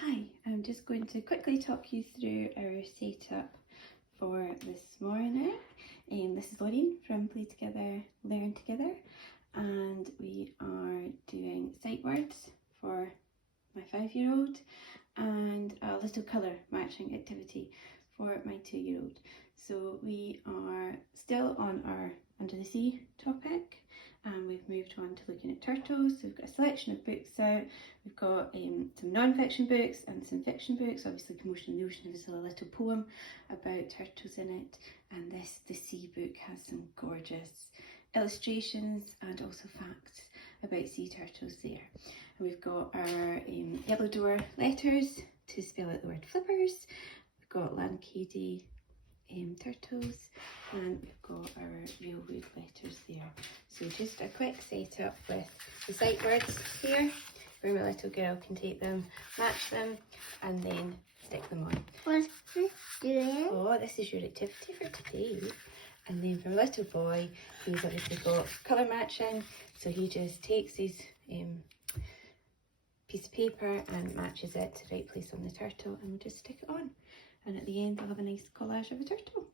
Hi, I'm just going to quickly talk you through our setup for this morning. This is Lorraine from Play Together, Learn Together, and we are doing sight words for my 5-year-old and a little colour matching activity for my 2-year-old. So we are still on our Under the Sea topic, and we've moved on to looking at turtles. So we've got a selection of books out. We've got some non-fiction books and some fiction books. Obviously Commotion in the Ocean has a little poem about turtles in it, and this The Sea book has some gorgeous illustrations and also facts about sea turtles there. And we've got our yellow door letters to spell out the word flippers. We've got Lancady turtles, and we've got our real wood letters there. So just a quick setup with the sight words here, where my little girl can take them, match them, and then stick them on. What's this doing? Oh, this is your activity for today. And then for my little boy, he's obviously got colour matching, so he just takes his piece of paper and matches it to the right place on the turtle, and we'll just stick it on. And at the end, I'll have a nice collage of a turtle.